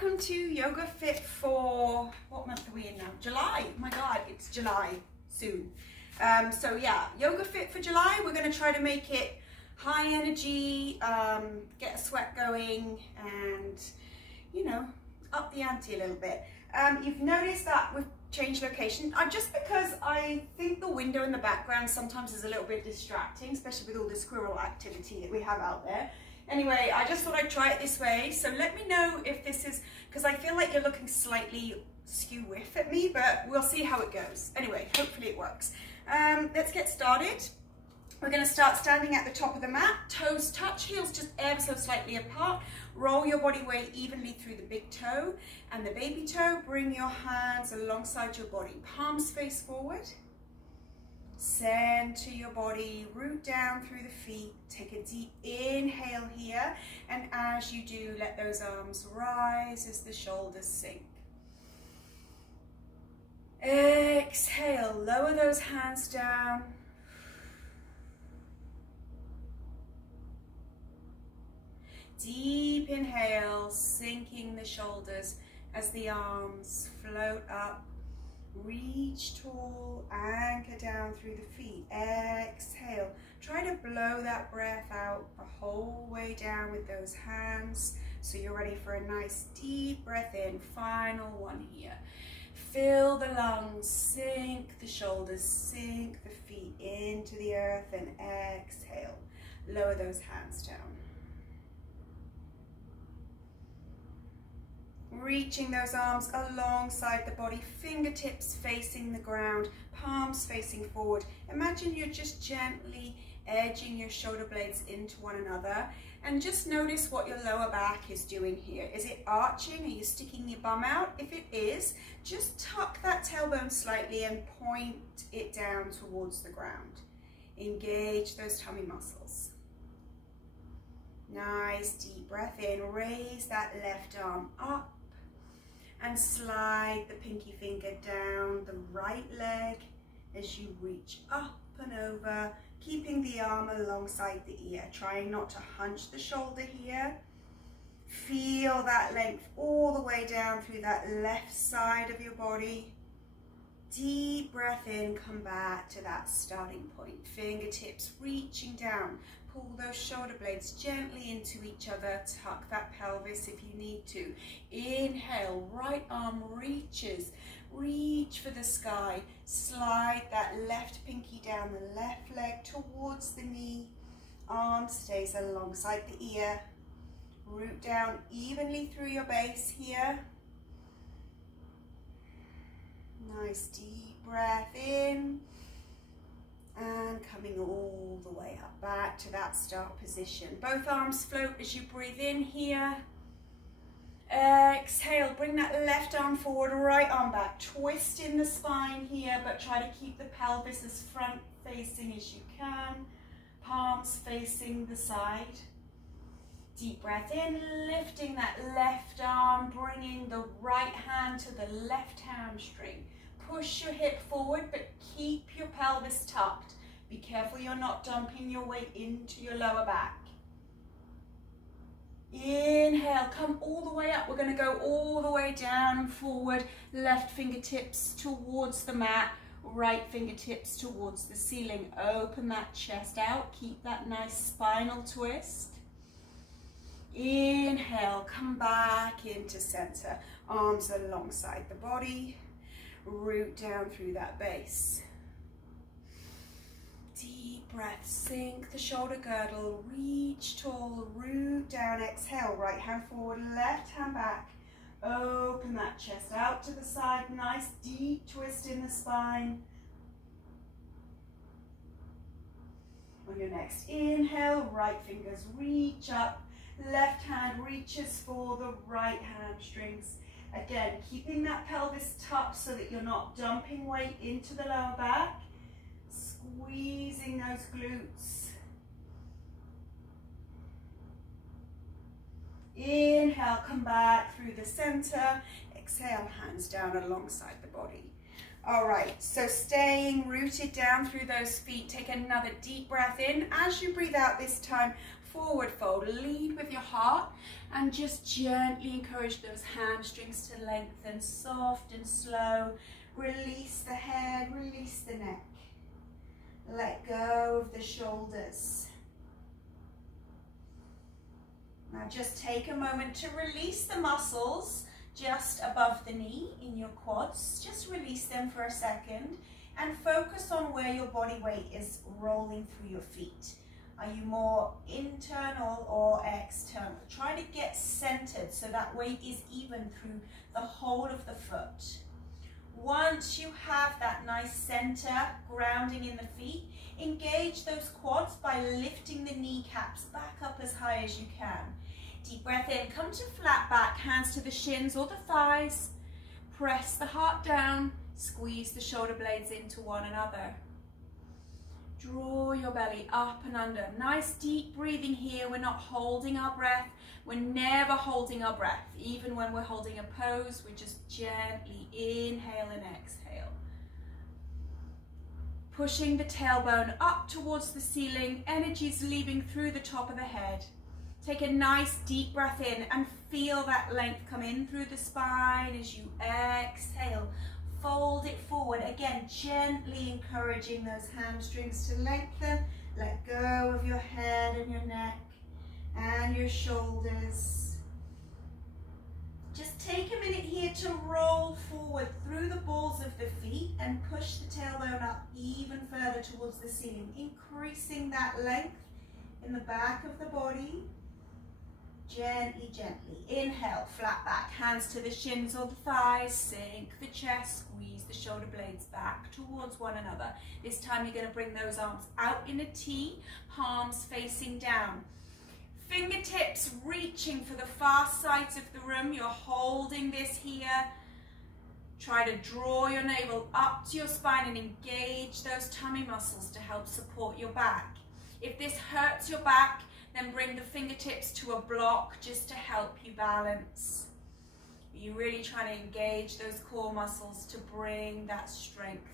welcome to Yoga Fit for, what month are we in now? July. Oh my God, it's July soon. So yeah, Yoga Fit for July. We're going to try to make it high energy, get a sweat going, and you know, up the ante a little bit. You've noticed that we've changed location, just because I think the window in the background sometimes is a little bit distracting, especially with all the squirrel activity that we have out there. Anyway, I just thought I'd try it this way. So let me know if this is, because I feel like you're looking slightly skew-whiff at me, but we'll see how it goes. Anyway, hopefully it works. Let's get started. We're going to start standing at the top of the mat, toes touch, heels just ever so slightly apart. Roll your body weight evenly through the big toe and the baby toe. Bring your hands alongside your body, palms face forward. Center your body, root down through the feet. Take a deep inhale here, and as you do, let those arms rise as the shoulders sink. Exhale, lower those hands down. Deep inhale, sinking the shoulders as the arms float up. Reach tall, anchor down through the feet. Exhale. Try to blow that breath out the whole way down with those hands. So you're ready for a nice deep breath in. Final one here. Fill the lungs, sink the shoulders, sink the feet into the earth, and exhale. Lower those hands down. Reaching those arms alongside the body, fingertips facing the ground, palms facing forward. Imagine you're just gently edging your shoulder blades into one another, and just notice what your lower back is doing here. Is it arching? Are you sticking your bum out? If it is, just tuck that tailbone slightly and point it down towards the ground. Engage those tummy muscles. Nice deep breath in. Raise that left arm up and slide the pinky finger down the right leg as you reach up and over, keeping the arm alongside the ear, trying not to hunch the shoulder here. Feel that length all the way down through that left side of your body. Deep breath in, come back to that starting point. Fingertips reaching down. Pull those shoulder blades gently into each other. Tuck that pelvis if you need to. Inhale, right arm reaches. Reach for the sky. Slide that left pinky down the left leg towards the knee. Arm stays alongside the ear. Root down evenly through your base here. Nice deep breath in. And coming all the way up, back to that start position. Both arms float as you breathe in here. Exhale, bring that left arm forward, right arm back. Twist in the spine here, but try to keep the pelvis as front facing as you can. Palms facing the side. Deep breath in, lifting that left arm, bringing the right hand to the left hamstring. Push your hip forward, but keep your pelvis tucked. Be careful you're not dumping your weight into your lower back. Inhale, come all the way up. We're going to go all the way down and forward. Left fingertips towards the mat, right fingertips towards the ceiling. Open that chest out. Keep that nice spinal twist. Inhale, come back into center. Arms alongside the body. Root down through that base. Deep breath, sink the shoulder girdle, reach tall, root down, exhale, right hand forward, left hand back. Open that chest out to the side, nice deep twist in the spine. On your next inhale, right fingers reach up, left hand reaches for the right hamstrings. Again, keeping that pelvis tucked so that you're not dumping weight into the lower back. Squeezing those glutes. Inhale, come back through the center. Exhale, hands down alongside the body. All right, so staying rooted down through those feet. Take another deep breath in. As you breathe out this time, forward fold. Lead with your heart and just gently encourage those hamstrings to lengthen, soft and slow. Release the head, release the neck. Let go of the shoulders. Now just take a moment to release the muscles just above the knee in your quads. Just release them for a second and focus on where your body weight is rolling through your feet. Are you more internal or external? Try to get centered so that weight is even through the whole of the foot. Once you have that nice center grounding in the feet, engage those quads by lifting the kneecaps back up as high as you can. Deep breath in, come to flat back, hands to the shins or the thighs. Press the heart down, squeeze the shoulder blades into one another. Draw your belly up and under. Nice deep breathing here. We're not holding our breath. We're never holding our breath. Even when we're holding a pose, we just gently inhale and exhale. Pushing the tailbone up towards the ceiling. Energy's leaving through the top of the head. Take a nice deep breath in and feel that length come in through the spine as you exhale. Fold it forward, again, gently encouraging those hamstrings to lengthen. Let go of your head and your neck and your shoulders. Just take a minute here to roll forward through the balls of the feet and push the tailbone up even further towards the ceiling, increasing that length in the back of the body. Gently, gently. Inhale, flat back, hands to the shins or the thighs, sink the chest, squeeze the shoulder blades back towards one another. This time you're going to bring those arms out in a T, palms facing down. Fingertips reaching for the far sides of the room. You're holding this here. Try to draw your navel up to your spine and engage those tummy muscles to help support your back. If this hurts your back, then bring the fingertips to a block just to help you balance. You're really trying to engage those core muscles to bring that strength.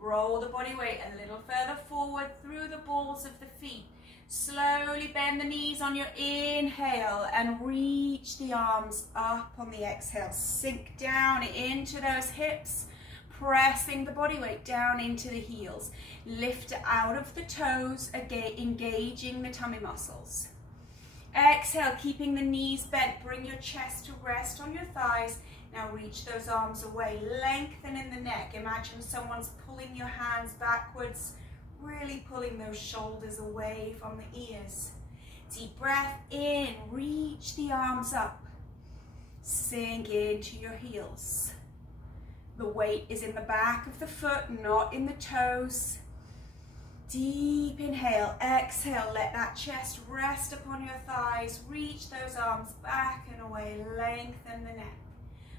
Roll the body weight a little further forward through the balls of the feet. Slowly bend the knees on your inhale and reach the arms up on the exhale. Sink down into those hips, pressing the body weight down into the heels. Lift out of the toes, again engaging the tummy muscles. Exhale, keeping the knees bent. Bring your chest to rest on your thighs. Now reach those arms away. Lengthen in the neck. Imagine someone's pulling your hands backwards, really pulling those shoulders away from the ears. Deep breath in. Reach the arms up. Sink into your heels. The weight is in the back of the foot, not in the toes. Deep inhale, exhale, let that chest rest upon your thighs. Reach those arms back and away, lengthen the neck.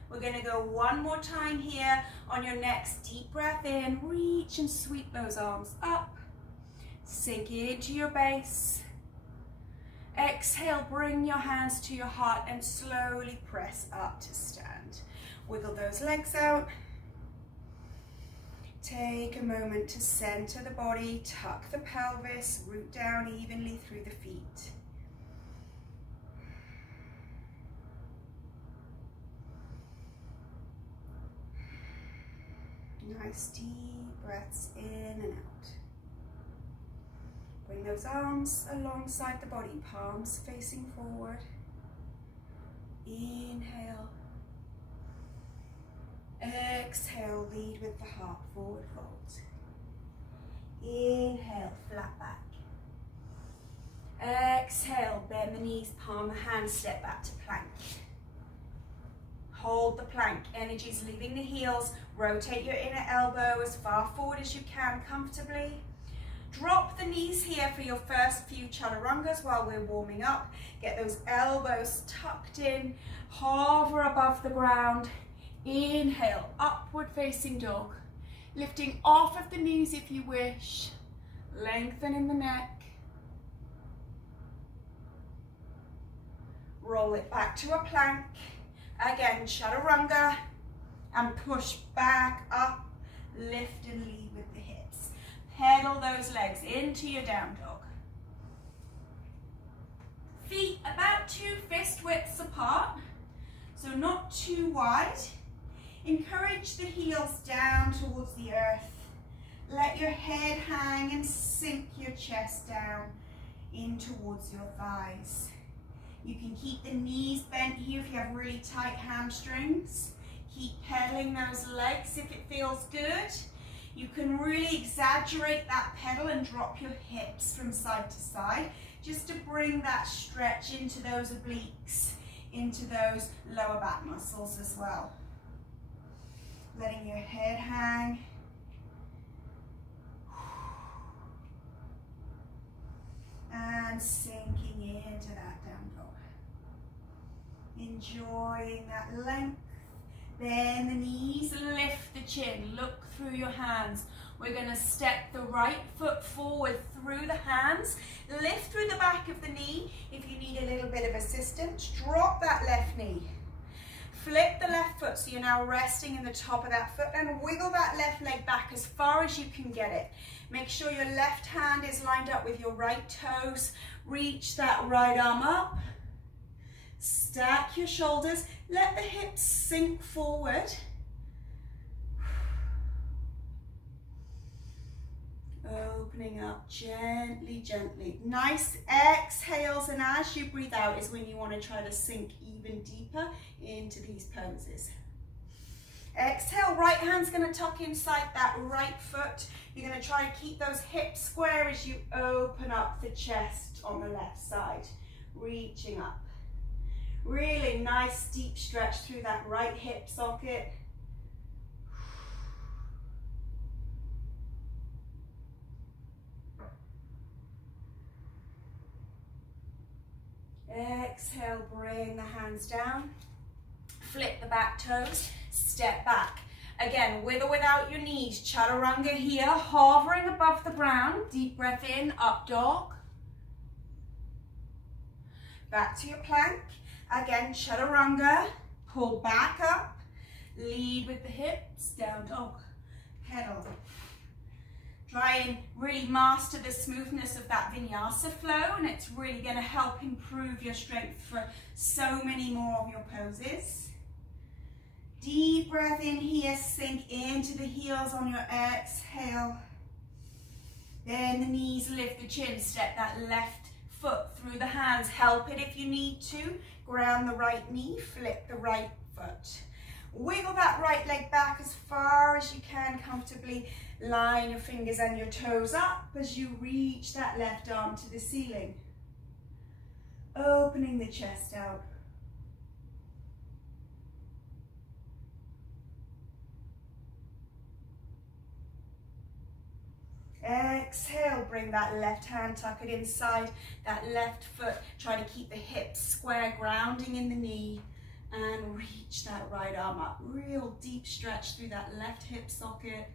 We're going to go one more time here. On your next deep breath in, reach and sweep those arms up. Sink into your base. Exhale, bring your hands to your heart and slowly press up to stand. Wiggle those legs out. Take a moment to center the body, tuck the pelvis, root down evenly through the feet. Nice deep breaths in and out. Bring those arms alongside the body, palms facing forward. Inhale. Exhale, lead with the heart, forward fold. Inhale, flat back. Exhale, bend the knees, palm the hands, step back to plank. Hold the plank, energy's leaving the heels. Rotate your inner elbow as far forward as you can comfortably. Drop the knees here for your first few chaturangas while we're warming up. Get those elbows tucked in, hover above the ground. Inhale, upward facing dog. Lifting off of the knees if you wish. Lengthen in the neck. Roll it back to a plank. Again, chaturanga. And push back up. Lift and lead with the hips. Pedal those legs into your down dog. Feet about 2 fist widths apart, so not too wide. Encourage the heels down towards the earth. Let your head hang and sink your chest down in towards your thighs. You can keep the knees bent here if you have really tight hamstrings. Keep pedaling those legs if it feels good. You can really exaggerate that pedal and drop your hips from side to side, just to bring that stretch into those obliques, into those lower back muscles as well. Letting your head hang. And sinking into that down dog. Enjoying that length. Then the knees, lift the chin, look through your hands. We're going to step the right foot forward through the hands, lift through the back of the knee. If you need a little bit of assistance, drop that left knee. Flip the left foot so you're now resting in the top of that foot and wiggle that left leg back as far as you can get it. Make sure your left hand is lined up with your right toes. Reach that right arm up. Stack your shoulders. Let the hips sink forward. Opening up gently, gently. Nice exhales, and as you breathe out is when you want to try to sink even deeper into these poses. Exhale, right hand's going to tuck inside that right foot. You're going to try to keep those hips square as you open up the chest on the left side, reaching up. Really nice deep stretch through that right hip socket. Exhale, bring the hands down. Flip the back toes, step back. Again, with or without your knees, chaturanga here, hovering above the ground. Deep breath in, up dog. Back to your plank. Again, chaturanga, pull back up. Lead with the hips, down dog, pedal. Try and really master the smoothness of that vinyasa flow, and it's really going to help improve your strength for so many more of your poses. Deep breath in here, sink into the heels on your exhale. Then the knees lift the chin, step that left foot through the hands. Help it if you need to. Ground the right knee, flip the right foot. Wiggle that right leg back as far as you can comfortably. Line your fingers and your toes up as you reach that left arm to the ceiling. Opening the chest out. Exhale, bring that left hand, tuck it inside that left foot. Try to keep the hips square, grounding in the knee, and reach that right arm up. Real deep stretch through that left hip socket.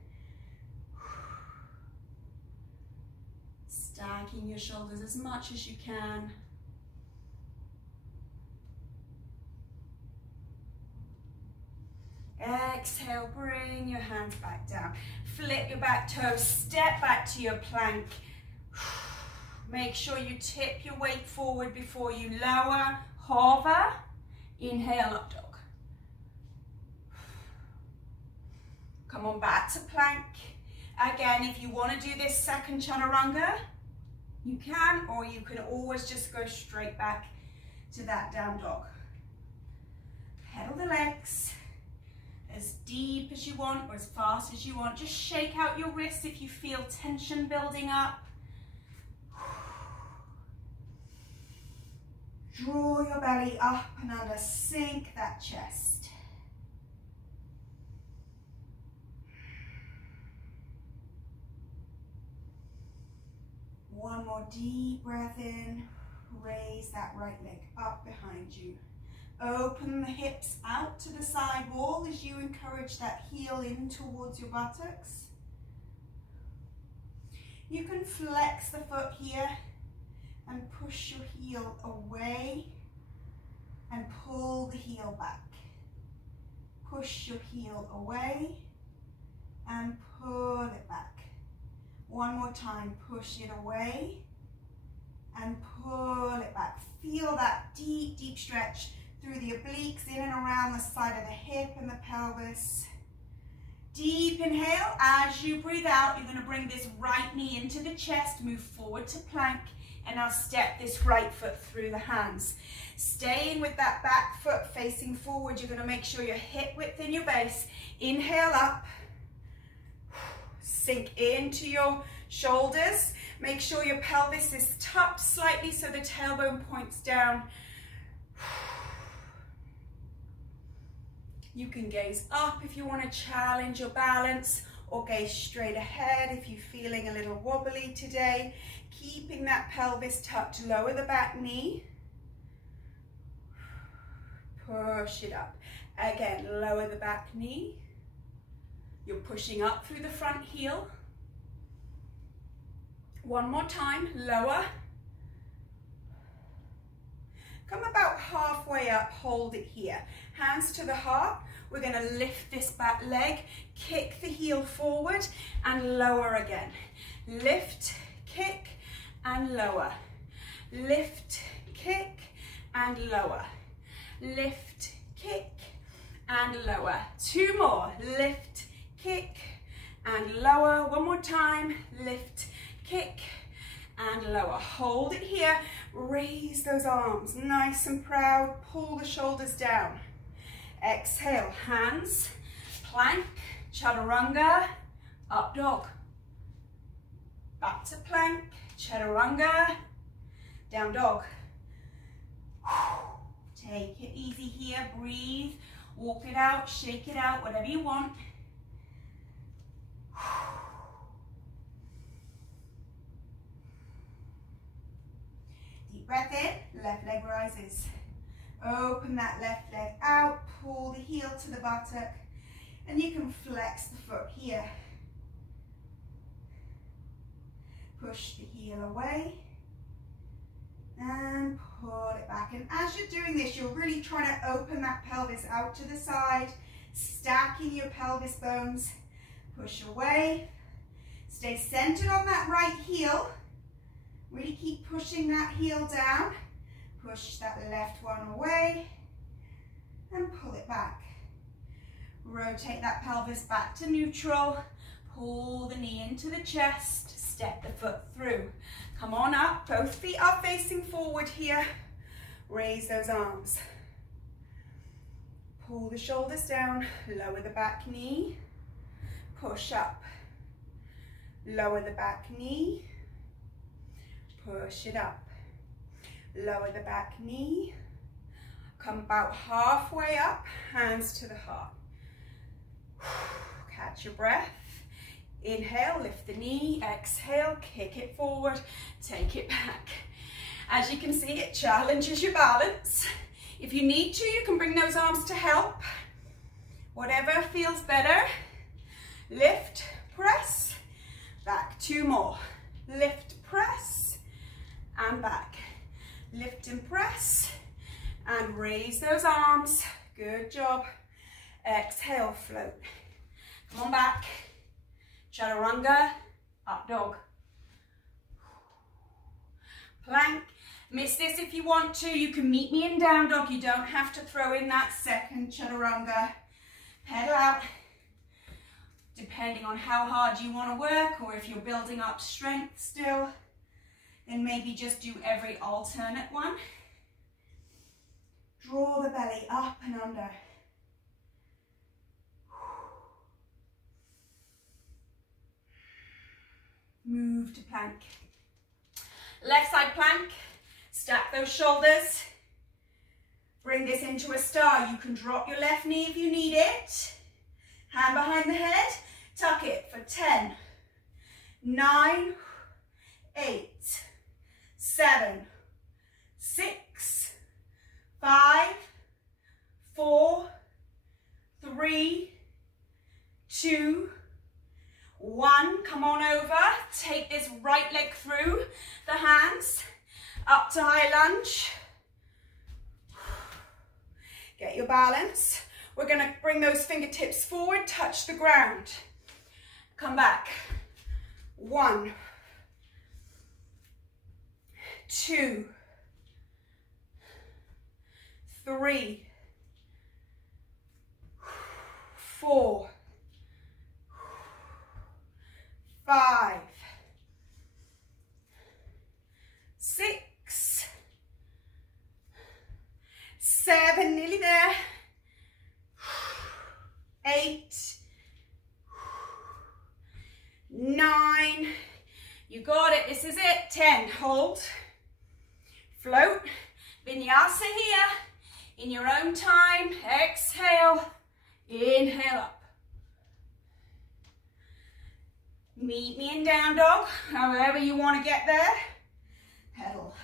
Stacking your shoulders as much as you can. Exhale, bring your hands back down. Flip your back toes, step back to your plank. Make sure you tip your weight forward before you lower, hover. Inhale, up dog. Come on, back to plank. Again, if you want to do this second chaturanga, you can, or you can always just go straight back to that down dog. Pedal the legs as deep as you want or as fast as you want. Just shake out your wrists if you feel tension building up. Draw your belly up and under, sink that chest. One more deep breath in, raise that right leg up behind you. Open the hips out to the side wall as you encourage that heel in towards your buttocks. You can flex the foot here and push your heel away and pull the heel back. Push your heel away and pull it back. One more time, push it away and pull it back. Feel that deep, deep stretch through the obliques, in and around the side of the hip and the pelvis. Deep inhale. As you breathe out, you're going to bring this right knee into the chest, move forward to plank, and now step this right foot through the hands. Staying with that back foot facing forward, you're going to make sure your hip width in your base. Inhale up. Sink into your shoulders. Make sure your pelvis is tucked slightly so the tailbone points down. You can gaze up if you want to challenge your balance, or gaze straight ahead if you're feeling a little wobbly today. Keeping that pelvis tucked, lower the back knee. Push it up. Again, lower the back knee. You're pushing up through the front heel. One more time, lower. Come about halfway up, hold it here. Hands to the heart. We're going to lift this back leg, kick the heel forward and lower again. Lift, kick and lower. Lift, kick and lower. Lift, kick and lower. Two more. Lift, kick and lower. One more time. Lift, kick and lower. Hold it here. Raise those arms nice and proud. Pull the shoulders down. Exhale, hands, plank, chaturanga, up dog. Back to plank, chaturanga, down dog. Take it easy here, breathe, walk it out, shake it out, whatever you want. Deep breath in, left leg rises. Open that left leg out, pull the heel to the buttock, and you can flex the foot here. Push the heel away and pull it back. And as you're doing this, you're really trying to open that pelvis out to the side, stacking your pelvis bones. Push away. Stay centered on that right heel. Really keep pushing that heel down. Push that left one away and pull it back. Rotate that pelvis back to neutral. Pull the knee into the chest. Step the foot through. Come on up. Both feet are facing forward here. Raise those arms. Pull the shoulders down. Lower the back knee. Push up. Lower the back knee. Push it up. Lower the back knee. Come about halfway up, hands to the heart. Catch your breath. Inhale, lift the knee. Exhale, kick it forward, take it back. As you can see, it challenges your balance. If you need to, you can bring those arms to help. Whatever feels better. Lift, press, back. Two more. Lift, press, and back. Lift and press, and raise those arms. Good job. Exhale, float. Come on back. Chaturanga, up dog. Plank. Miss this if you want to. You can meet me in down dog. You don't have to throw in that second chaturanga. Pedal out. Depending on how hard you want to work, or if you're building up strength still, then maybe just do every alternate one. Draw the belly up and under. Move to plank. Left side plank. Stack those shoulders. Bring this into a star. You can drop your left knee if you need it. Hand behind the head. Tuck it for 10, 9, 8, 7, 6, 5, 4, 3, 2, 1. Come on over. Take this right leg through the hands. Up to high lunge. Get your balance. We're going to bring those fingertips forward, touch the ground. Come back. 1, 2, 3, 4, 5, 6, 7, nearly there, 8, 9, you got it, this is it, 10, hold, float, vinyasa here, in your own time, exhale, inhale up. Meet me in down dog, however you want to get there, pedal.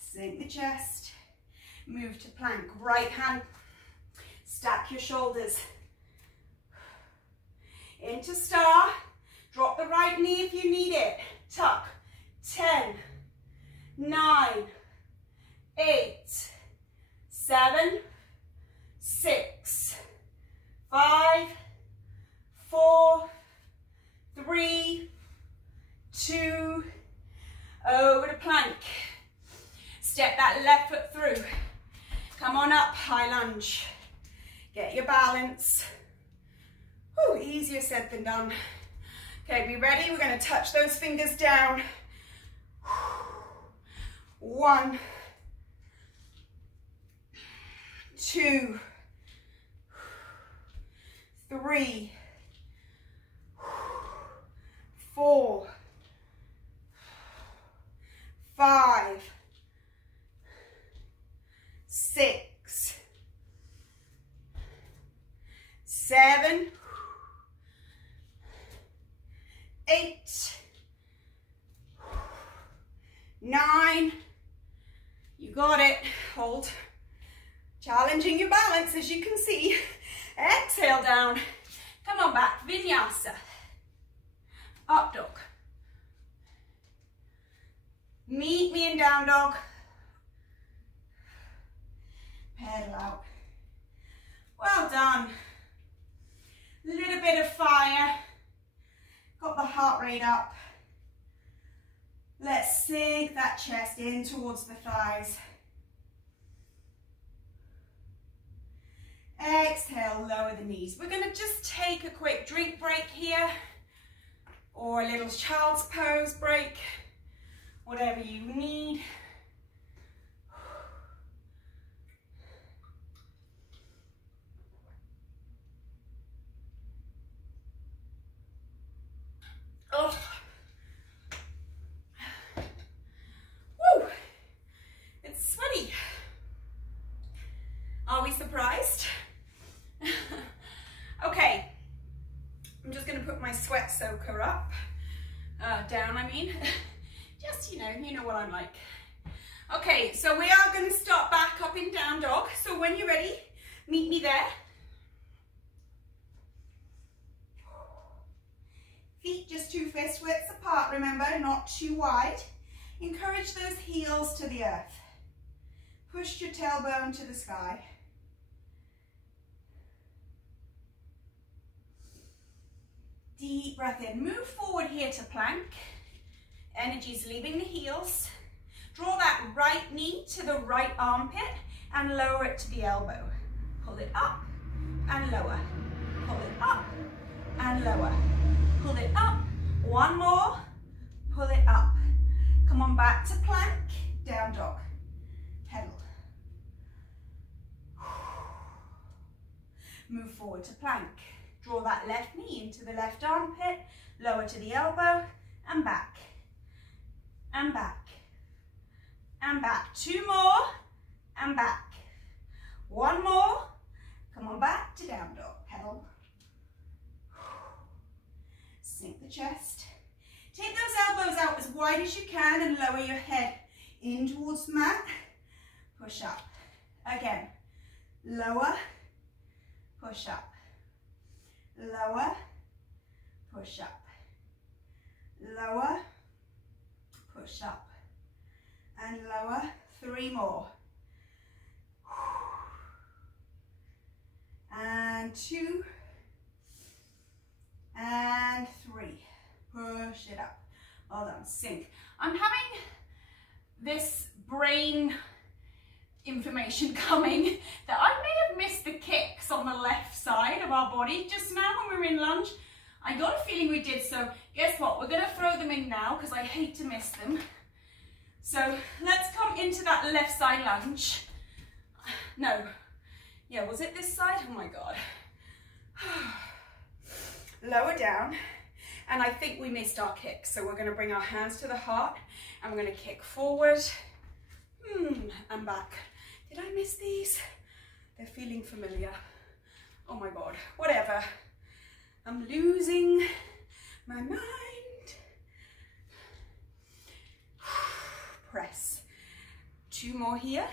Sink the chest, move to plank, right hand, stack your shoulders. Into star, drop the right knee if you need it, tuck, 10, 9, 8, 7, 6, 5, 4, 3, 2, over to plank. Step that left foot through. Come on up, high lunge. Get your balance. Whew, easier said than done. Okay, be ready? We're going to touch those fingers down. 1, 2, 3, 4, 5, 6, 7, 8, 9, you got it, hold, challenging your balance as you can see, exhale down, come on back, vinyasa, up dog, meet me in down dog, pedal out, well done, a little bit of fire, got the heart rate up. Let's sink that chest in towards the thighs. Exhale, lower the knees. We're going to just take a quick drink break here, or a little child's pose break, whatever you need. Oh. Woo. It's sweaty. Are we surprised? Okay, I'm just going to put my sweat soaker up, down I mean, just you know what I'm like. Okay, so we are going to start back up in down dog, so when you're ready, meet me there. Feet just 2 fist widths apart, remember, not too wide. Encourage those heels to the earth. Push your tailbone to the sky. Deep breath in. Move forward here to plank. Energy's leaving the heels. Draw that right knee to the right armpit and lower it to the elbow. Pull it up and lower. Pull it up and lower. Pull it up. One more. Pull it up. Come on back to plank. Down dog. Pedal. Move forward to plank. Draw that left knee into the left armpit. Lower to the elbow and back. And back. And back. 2 more. And back. 1 more. Come on back to down dog. Pedal. Sink the chest. Take those elbows out as wide as you can and lower your head in towards the mat. Push up. Again. Lower. Push up. Lower. Push up. Lower. Push up. And lower. 3 more. And 2. And 3. Push it up. Well done. Sink. I'm having this brain information coming that I may have missed the kicks on the left side of our body just now when we were in lunge. I got a feeling we did, so guess what? We're going to throw them in now because I hate to miss them. So let's come into that left side lunge. No. Yeah, was it this side? Oh my God. Lower down. And I think we missed our kick. So we're going to bring our hands to the heart and we're going to kick forward and back. Did I miss these? They're feeling familiar. Oh my God. Whatever. I'm losing my mind. Press. 2 more here.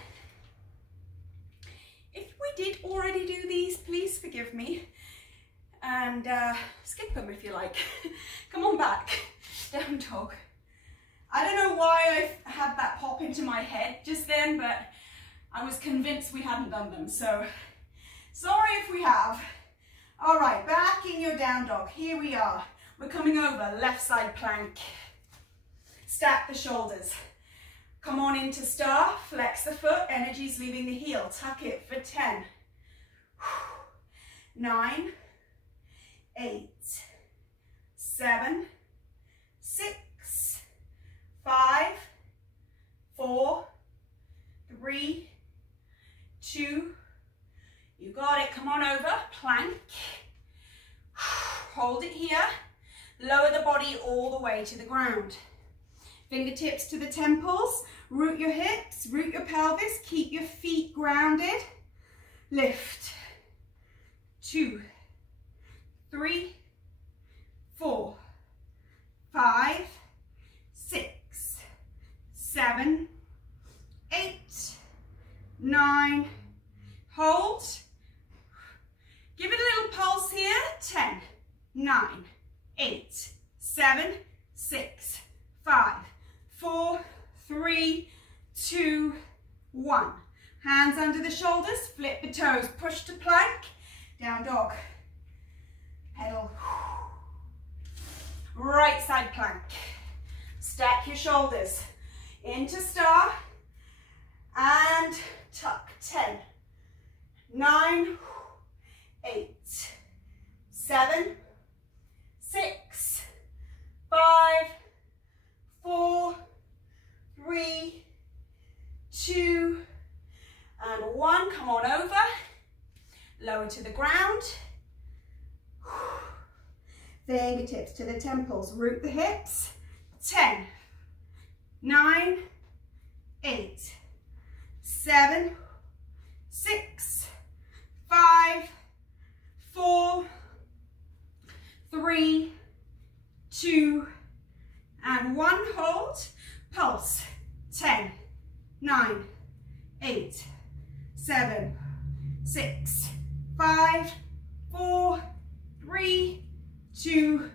If we did already do these, please forgive me. And skip them if you like. Come on back. Down dog. I don't know why I had that pop into my head just then, but I was convinced we hadn't done them. So sorry if we have. All right, back in your down dog. Here we are. We're coming over, left side plank. Stack the shoulders. Come on into star, flex the foot, energy's leaving the heel. Tuck it for 10, 9, 8, 7, 6, 5, 4, 3, 2, you got it. Come on over, plank. Hold it here. Lower the body all the way to the ground. Fingertips to the temples. Root your hips, root your pelvis. Keep your feet grounded. Lift. 2, 3, 4, 5, 6, 7, 8, 9. Hold. Give it a little pulse here. 10, 9, 8, 7, 6, 5, 4, 3, 2, 1. Hands under the shoulders, flip the toes, push to plank, down dog. Pedal. Right side plank. Stack your shoulders into star and tuck. 10, 9, 8, 7, 6, 5, 4, 3, 2, and 1. Come on over. Lower to the ground. Fingertips to the temples. Root the hips. 10, 9, 8, 7, 6, 5, 4, 3, 2, and 1. Hold. Pulse. 10, 9, 8, 7, 6, 5, 4, 3, 2,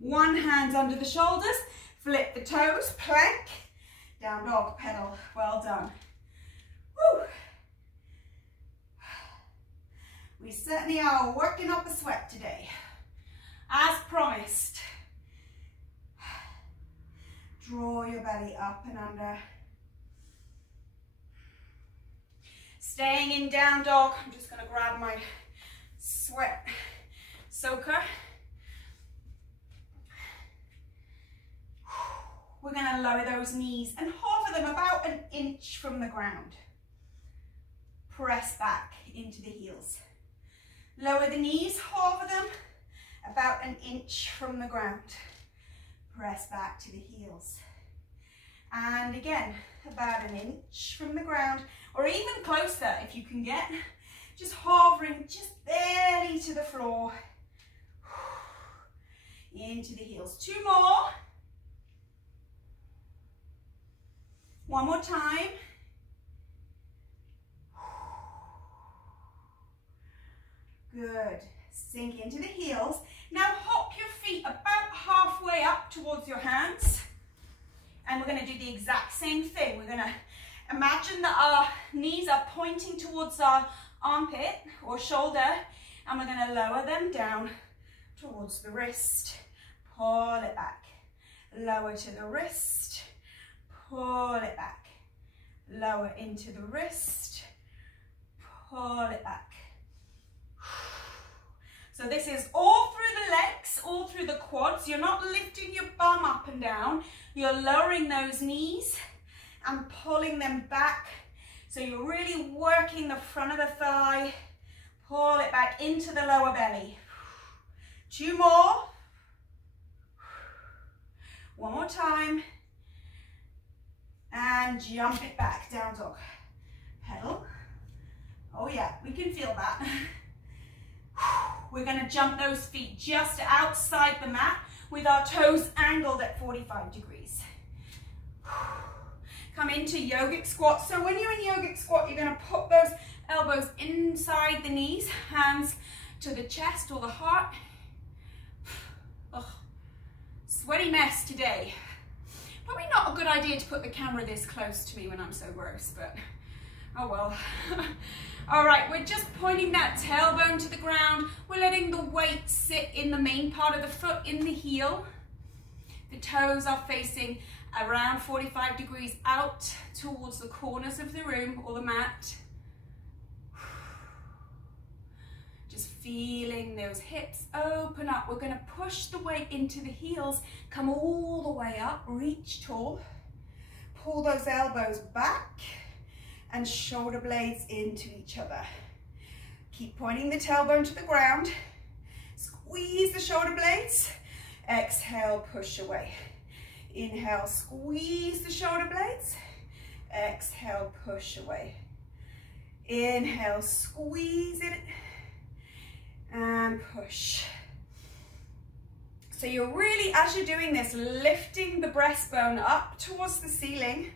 1. Hands under the shoulders. Flip the toes. Plank. Down dog. Pedal. Well done. Woo. We certainly are working up a sweat today. As promised. Draw your belly up and under. Staying in down dog. I'm just going to grab my sweat soaker. We're going to lower those knees and hover them about an inch from the ground. Press back into the heels. Lower the knees, hover them about an inch from the ground. Press back to the heels. And again, about an inch from the ground, or even closer if you can get. Just hovering just barely to the floor. Into the heels. 2 more. 1 more time. Good. Sink into the heels. Now hop your feet about halfway up towards your hands. And we're going to do the exact same thing. We're going to imagine that our knees are pointing towards our armpit or shoulder. And we're going to lower them down towards the wrist. pull it back. Lower to the wrist, pull it back. Lower into the wrist, pull it back. So this is all through the legs, all through the quads. You're not lifting your bum up and down. You're lowering those knees and pulling them back. So you're really working the front of the thigh. Pull it back into the lower belly. 2 more. 1 more time. And jump it back, down dog. Pedal. Oh yeah, we can feel that. We're going to jump those feet just outside the mat with our toes angled at 45 degrees. Come into yogic squat. So when you're in yogic squat, you're going to put those elbows inside the knees, hands to the chest or the heart. Ugh. Sweaty mess today. Probably not a good idea to put the camera this close to me when I'm so gross, but oh well. All right, we're just pointing that tailbone to the ground. We're letting the weight sit in the main part of the foot, in the heel. The toes are facing around 45 degrees out towards the corners of the room or the mat. Just feeling those hips open up. We're going to push the weight into the heels, come all the way up, reach tall. Pull those elbows back and shoulder blades into each other. Keep pointing the tailbone to the ground. Squeeze the shoulder blades. Exhale, push away. Inhale, squeeze the shoulder blades. Exhale, push away. Inhale, squeeze it and push. So you're really, as you're doing this, lifting the breastbone up towards the ceiling,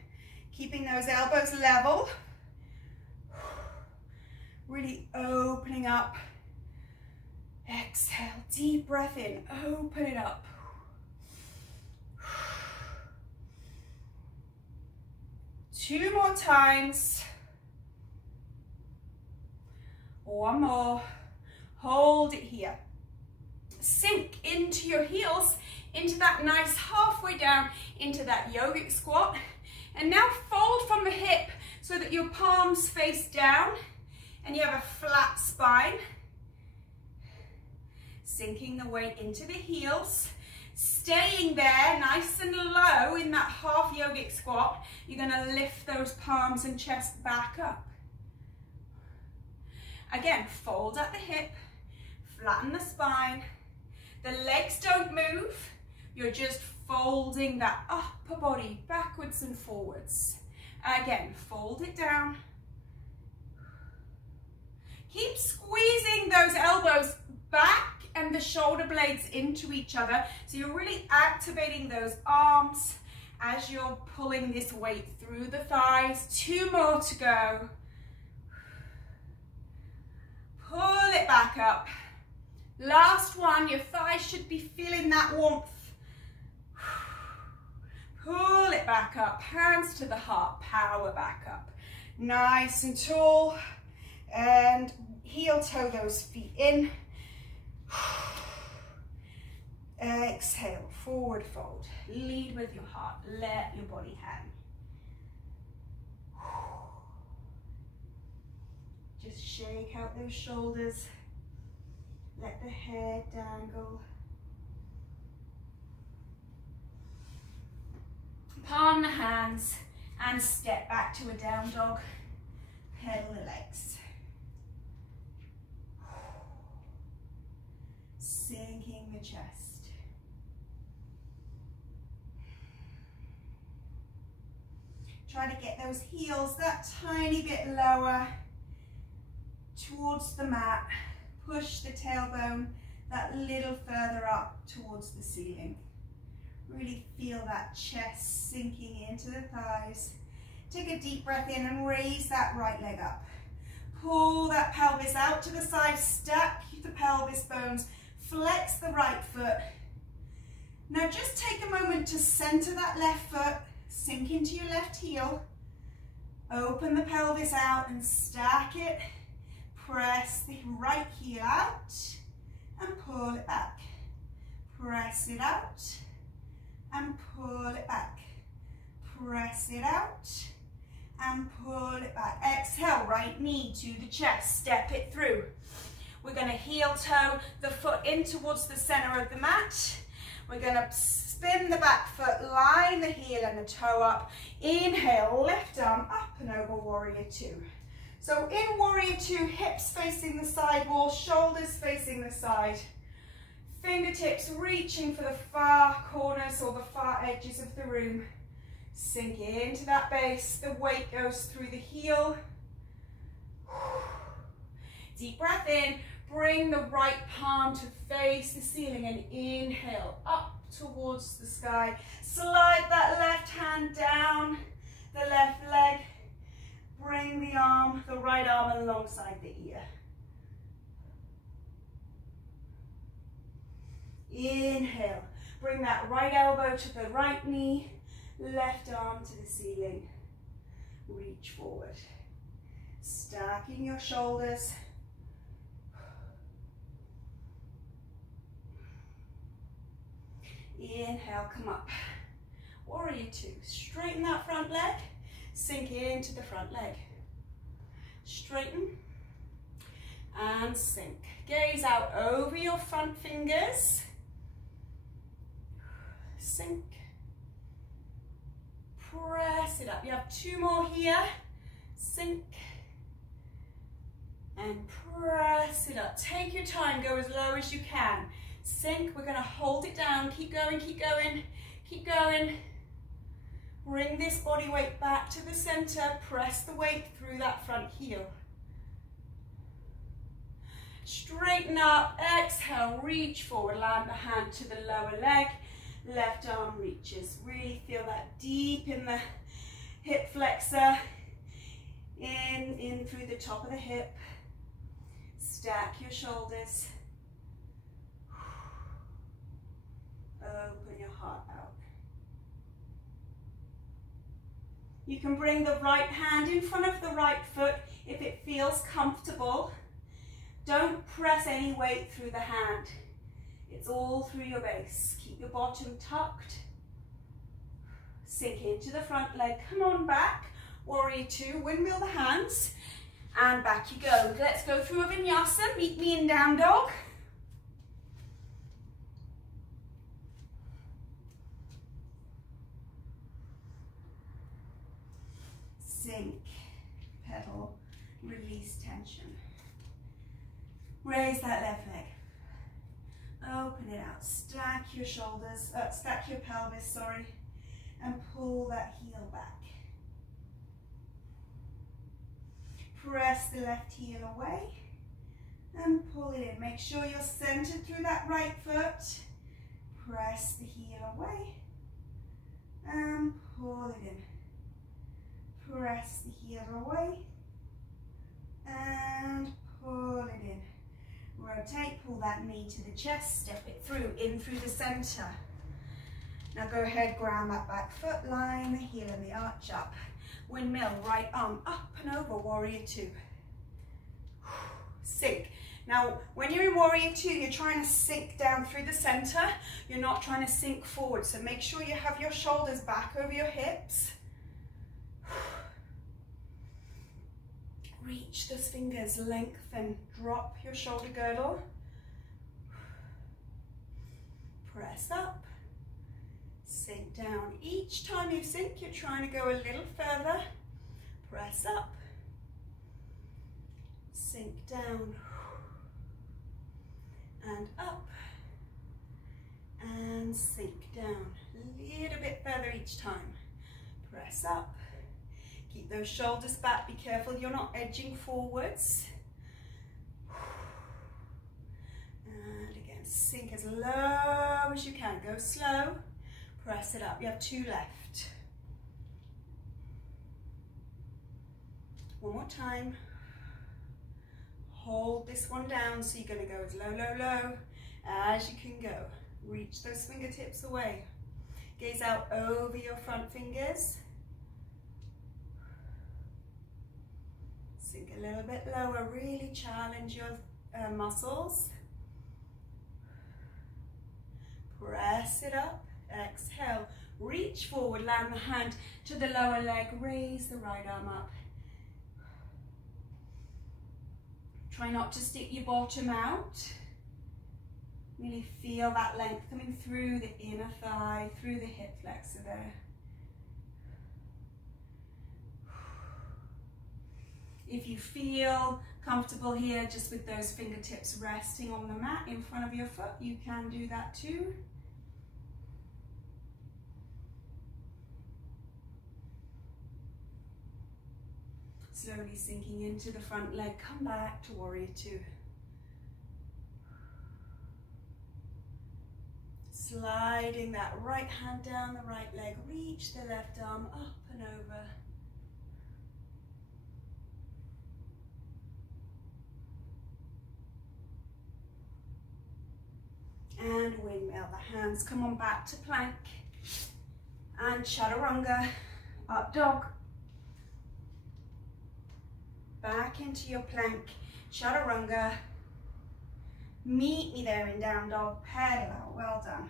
keeping those elbows level. Really opening up. Exhale, deep breath in, open it up. Two more times. One more. Hold it here. Sink into your heels, into that nice halfway down, into that yogic squat. And now fold from the hip so that your palms face down and you have a flat spine. Sinking the weight into the heels. Staying there nice and low in that half yogic squat. You're going to lift those palms and chest back up. Again, fold at the hip, flatten the spine. The legs don't move. You're just folding that upper body backwards and forwards. Again, fold it down. Keep squeezing those elbows back and the shoulder blades into each other. So you're really activating those arms as you're pulling this weight through the thighs. 2 more to go. Pull it back up. Last one, your thighs should be feeling that warmth. Pull it back up, hands to the heart, power back up. Nice and tall, and heel toe those feet in. Exhale, forward fold. Lead with your heart, let your body hang. Just shake out those shoulders. Let the head dangle. Palm the hands and step back to a down dog. Pedal the legs. Sinking the chest. Try to get those heels that tiny bit lower towards the mat. Push the tailbone that little further up towards the ceiling. Really feel that chest sinking into the thighs. Take a deep breath in and raise that right leg up. Pull that pelvis out to the side, stack the pelvis bones, flex the right foot. Now just take a moment to center that left foot, sink into your left heel, open the pelvis out and stack it. Press the right heel out and pull it back. Press it out and pull it back. Press it out and pull it back. Exhale, right knee to the chest, step it through. We're going to heel toe the foot in towards the center of the mat. We're going to spin the back foot, line the heel and the toe up. Inhale, left arm up and over, warrior two. So in warrior two, hips facing the side wall, shoulders facing the side. Fingertips reaching for the far corners or the far edges of the room. Sink into that base. The weight goes through the heel. Deep breath in. Bring the right palm to face the ceiling and inhale up towards the sky. Slide that left hand down the left leg. Bring the arm, the right arm alongside the ear. Inhale. Bring that right elbow to the right knee. Left arm to the ceiling. Reach forward. Stacking your shoulders. Inhale, come up. Warrior two. Straighten that front leg. Sink into the front leg. Straighten and sink. Gaze out over your front fingers. Sink. Press it up. You have two more here. Sink. And press it up. Take your time. Go as low as you can. Sink. We're going to hold it down. Keep going, keep going, keep going. Bring this body weight back to the center. Press the weight through that front heel. Straighten up. Exhale. Reach forward. Land the hand to the lower leg. Left arm reaches. Really feel that deep in the hip flexor. In through the top of the hip. Stack your shoulders. Open your heart out. You can bring the right hand in front of the right foot if it feels comfortable. Don't press any weight through the hand. It's all through your base. Keep your bottom tucked. Sink into the front leg. Come on back. Warrior two. Windmill the hands. And back you go. Let's go through a vinyasa. Meet me in down dog. Sink, pedal, release tension. Raise that left leg. Open it out. Stack your shoulders, stack your pelvis, sorry, and pull that heel back. Press the left heel away and pull it in. Make sure you're centered through that right foot. Press the heel away and pull it in. Press the heel away and pull it in. Rotate, pull that knee to the chest, step it through, in through the center. Now go ahead, ground that back foot, line the heel and the arch up. Windmill, right arm up and over, warrior two. Sink. Now, when you're in warrior two, you're trying to sink down through the center. You're not trying to sink forward. So make sure you have your shoulders back over your hips. Reach those fingers, lengthen, drop your shoulder girdle. Press up, sink down. Each time you sink, you're trying to go a little further. Press up, sink down, and up, and sink down. A little bit further each time. Press up. Keep those shoulders back. Be careful you're not edging forwards. And again, sink as low as you can. Go slow. Press it up. You have two left. One more time. Hold this one down. So you're going to go as low, low, low as you can go. Reach those fingertips away. Gaze out over your front fingers. Sink a little bit lower, really challenge your muscles. press it up, exhale, reach forward, land the hand to the lower leg, raise the right arm up. Try not to stick your bottom out. Really feel that length coming through the inner thigh, through the hip flexor there. If you feel comfortable here, just with those fingertips resting on the mat in front of your foot, you can do that too. Slowly sinking into the front leg, come back to warrior two. Sliding that right hand down the right leg, reach the left arm up and over. And windmill, the hands come on back to plank. And chaturanga, up dog. Back into your plank, chaturanga. Meet me there in down dog, pedal out, well done.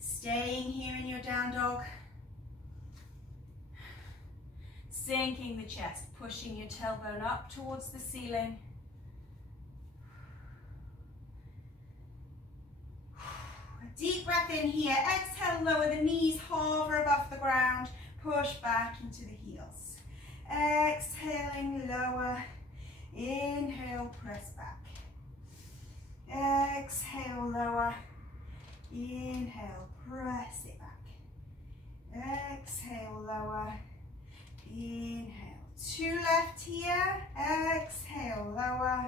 Staying here in your down dog. Sinking the chest, pushing your tailbone up towards the ceiling. A deep breath in here, exhale, lower the knees, hover above the ground, push back into the heels. Exhaling, lower. Inhale, press back. Exhale, lower. Inhale, press it back. Exhale, lower. Inhale. Two left here. Exhale, lower.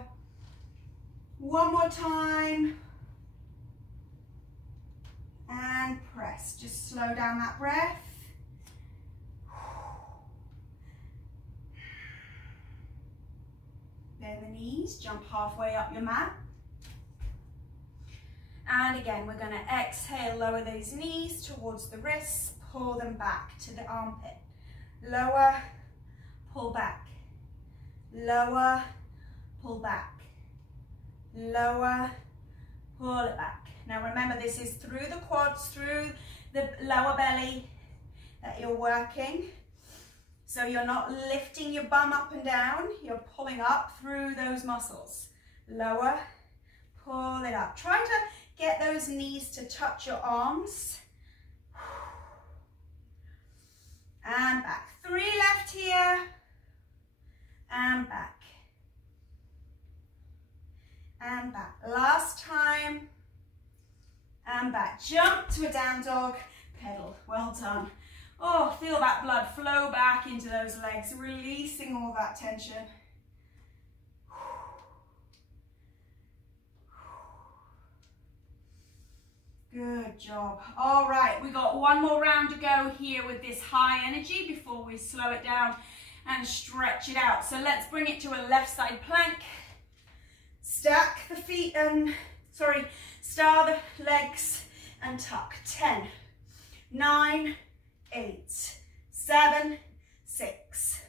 One more time. And press. Just slow down that breath. Bend the knees, jump halfway up your mat. And again, we're going to exhale, lower those knees towards the wrists, pull them back to the armpit. Lower, pull back. Lower, pull back. Lower, pull it back. Now remember, this is through the quads, through the lower belly that you're working. So you're not lifting your bum up and down, you're pulling up through those muscles. Lower, pull it up. Try to get those knees to touch your arms. And back. Three left here. And back. And back. Last time. And back. Jump to a down dog. Pedal. Well done. Oh, feel that blood flow back into those legs, releasing all that tension. Good job. All right, we got one more round to go here with this high energy before we slow it down and stretch it out. So let's bring it to a left side plank. Stack the feet and, star the legs and tuck. 10, 9, 8, 7, 6,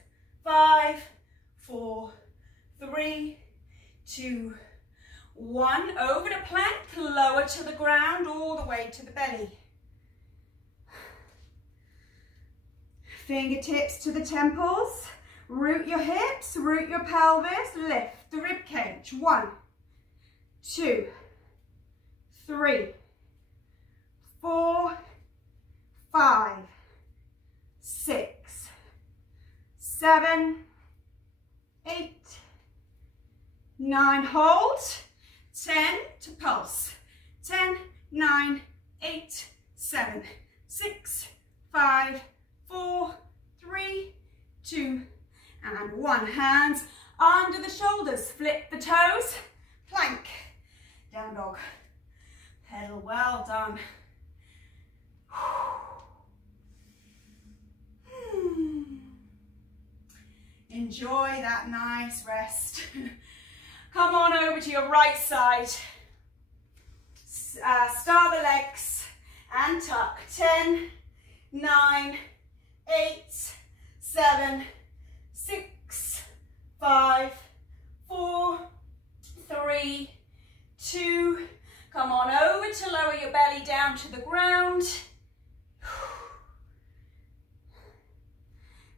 5, 4, 3, 2, 1. Over to plank, lower to the ground, all the way to the belly. Fingertips to the temples. Root your hips, root your pelvis, lift the rib cage. 1, 2, 3, 4, 5, 6, 7, 8, 9, hold, 10 to pulse, 10, 9, 8, 7, 6, 5, 4, 3, 2, and 1. Hands under the shoulders, flip the toes, plank, down dog, pedal, well done. Enjoy that nice rest. Come on over to your right side. Start the legs and tuck. 10, 9, 8, 7, 6, 5, 4, 3, 2, Come on over to lower your belly down to the ground.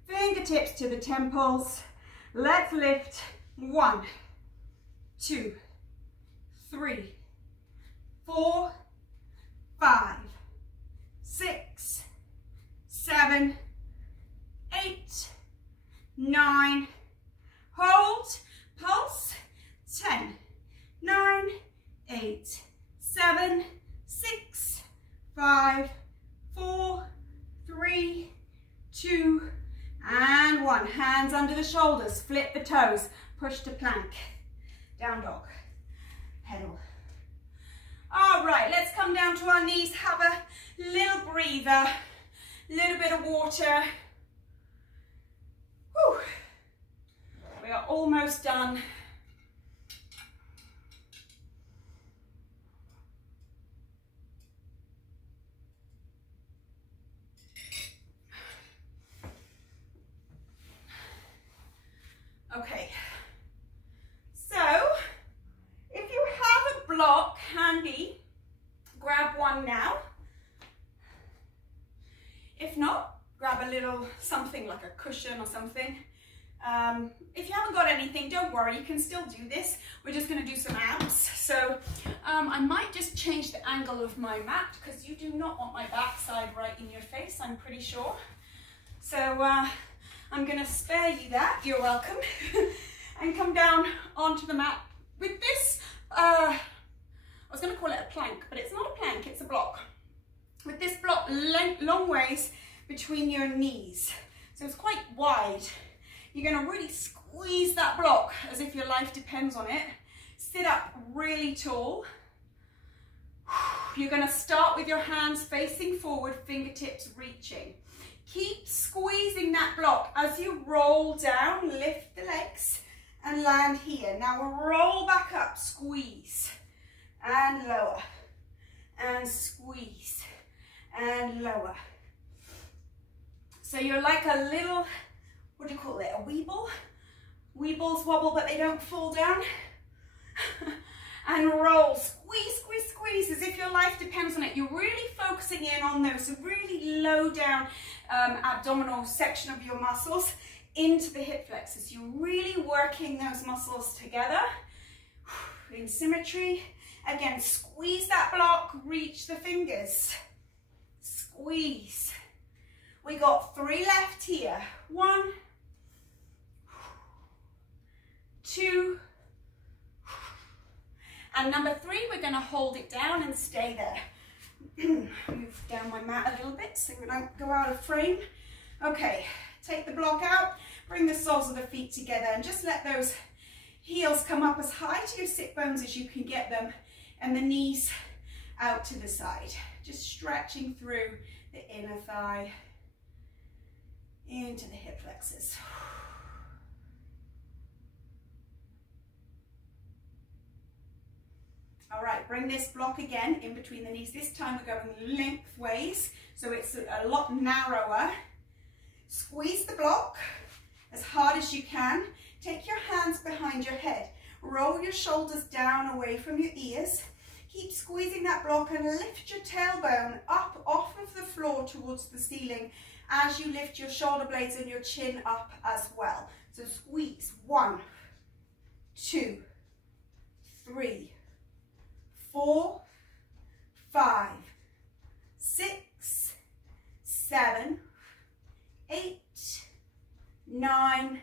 Fingertips to the temples. Let's lift. 1, 2, 3, 4, 5, 6, 7, 8, 9. Hold. Pulse. 10, 9, 8, 7, 6, 5, 4, 3, 2, and 1. Hands under the shoulders. Flip the toes. Push to plank. Down dog. Pedal. All right, let's come down to our knees. Have a little breather. Little bit of water. Whew. We are almost done. Okay, so if you have a block handy, grab one now. If not, grab a little something like a cushion or something. If you haven't got anything, don't worry, you can still do this. We're just going to do some abs. So I might just change the angle of my mat because you do not want my backside right in your face, I'm pretty sure. So I'm going to spare you that, you're welcome, and come down onto the mat with this, I was going to call it a plank, but it's not a plank, it's a block. With this block long ways between your knees, so it's quite wide. You're going to really squeeze that block as if your life depends on it. Sit up really tall. You're going to start with your hands facing forward, fingertips reaching. Keep squeezing that block as you roll down, lift the legs and land here. Now we'll roll back up, squeeze and lower and squeeze and lower. So you're like a little, what do you call it, a weeble? Weebles wobble but they don't fall down. And roll, squeeze, squeeze, squeeze, as if your life depends on it. You're really focusing in on those really low down abdominal section of your muscles into the hip flexors. You're really working those muscles together in symmetry. Again, squeeze that block, reach the fingers, squeeze. We got 3 left here. 1, 2, and number 3, we're going to hold it down and stay there. Move down my mat a little bit so we don't go out of frame. Okay, take the block out, bring the soles of the feet together and just let those heels come up as high to your sit bones as you can get them and the knees out to the side. Just stretching through the inner thigh into the hip flexors. All right, bring this block again in between the knees. This time we're going lengthways, so it's a lot narrower. Squeeze the block as hard as you can. Take your hands behind your head. Roll your shoulders down away from your ears. Keep squeezing that block and lift your tailbone up off of the floor towards the ceiling as you lift your shoulder blades and your chin up as well. So squeeze. 1, 2, 3, 4, 5, 6, 7, 8, 9,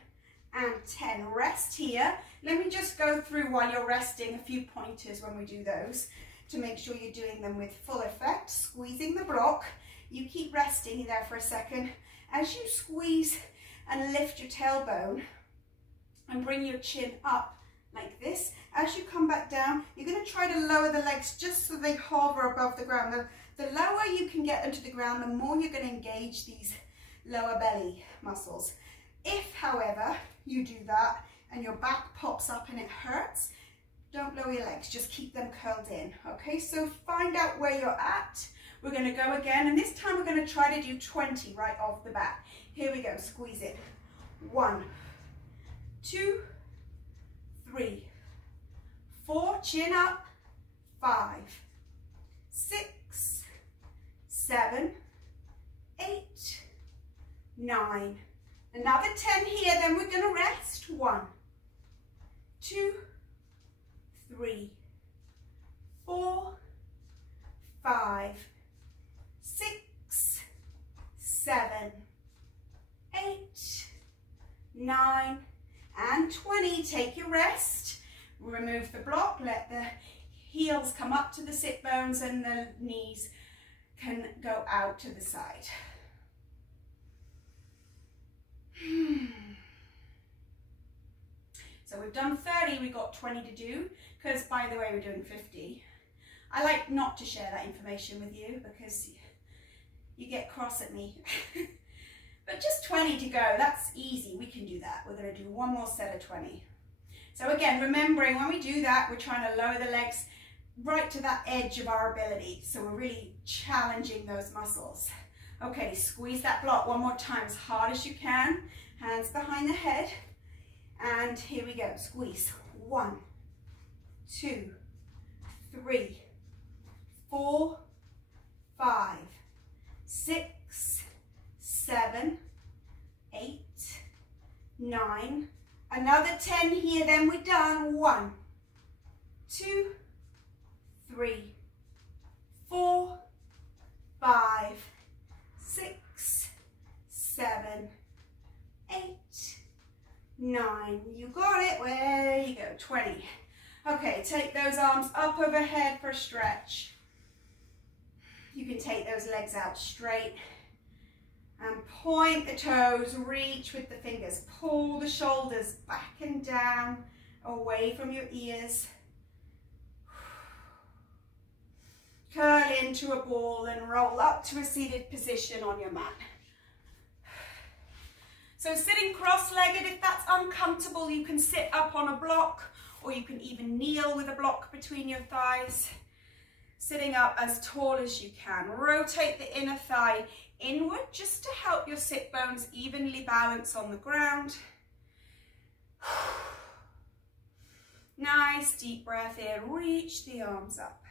and 10. Rest here. Let me just go through while you're resting a few pointers when we do those to make sure you're doing them with full effect. Squeezing the block. You keep resting there for a second. As you squeeze and lift your tailbone and bring your chin up like this, as you come back down, you're going to try to lower the legs just so they hover above the ground. The lower you can get them to the ground, the more you're going to engage these lower belly muscles. If, however, you do that and your back pops up and it hurts, don't lower your legs, just keep them curled in. Okay, so find out where you're at. We're going to go again, and this time we're going to try to do 20 right off the bat. Here we go, squeeze it. 1, 2, 3, 4, chin up, 5, 6, 7, 8, 9. Another 10 here, then we're going to rest. 1, 2, 3, 4, 5, 6, 7, 8, 9, and 20. Take your rest. Remove the block. Let the heels come up to the sit bones and the knees can go out to the side. So we've done 30, we've got 20 to do, because by the way, we're doing 50. I like not to share that information with you because you get cross at me. But just 20 to go, that's easy, we can do that. We're going to do one more set of 20. So again, remembering when we do that, we're trying to lower the legs right to that edge of our ability. So we're really challenging those muscles. Okay, squeeze that block one more time as hard as you can. Hands behind the head. And here we go, squeeze. 1, 2, 3, 4, 5, 6, 7, 8, 9. Another 10 here, then we're done. 1, 2, 3, 4, 5, 6, 7, 8, 9. You got it. There you go. 20. Okay, take those arms up overhead for a stretch. You can take those legs out straight and point the toes, reach with the fingers, pull the shoulders back and down, away from your ears. Curl into a ball and roll up to a seated position on your mat. So sitting cross-legged, if that's uncomfortable, you can sit up on a block, or you can even kneel with a block between your thighs. Sitting up as tall as you can. Rotate the inner thigh inward just to help your sit bones evenly balance on the ground. Nice deep breath in, reach the arms up.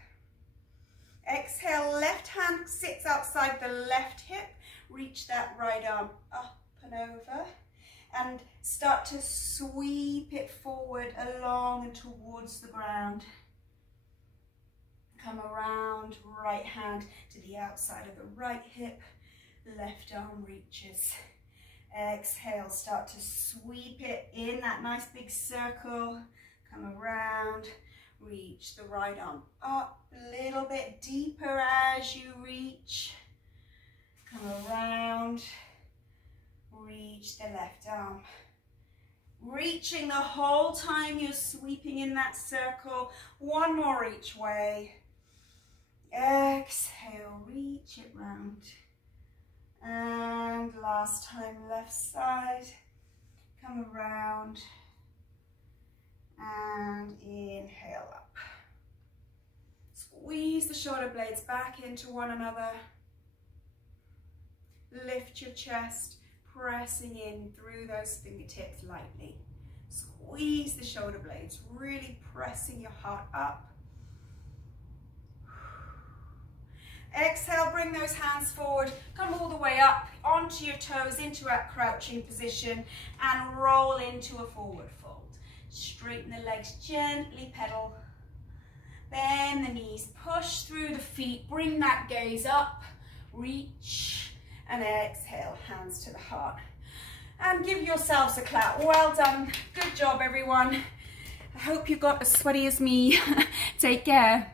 Exhale, left hand sits outside the left hip. Reach that right arm up and over. And start to sweep it forward along and towards the ground. Come around, right hand to the outside of the right hip. Left arm reaches. Exhale, start to sweep it in that nice big circle. Come around, reach the right arm up a little bit deeper as you reach. Come around, reach the left arm. Reaching the whole time you're sweeping in that circle. One more each way. Exhale, reach it round. And last time, left side. Come around. And inhale up. Squeeze the shoulder blades back into one another. Lift your chest, pressing in through those fingertips lightly. Squeeze the shoulder blades, really pressing your heart up. Exhale, bring those hands forward, come all the way up onto your toes into that crouching position and roll into a forward fold. Straighten the legs, gently pedal. Bend the knees, push through the feet, bring that gaze up, reach, and exhale, hands to the heart. And give yourselves a clap. Well done. Good job, everyone. I hope you got as sweaty as me. Take care.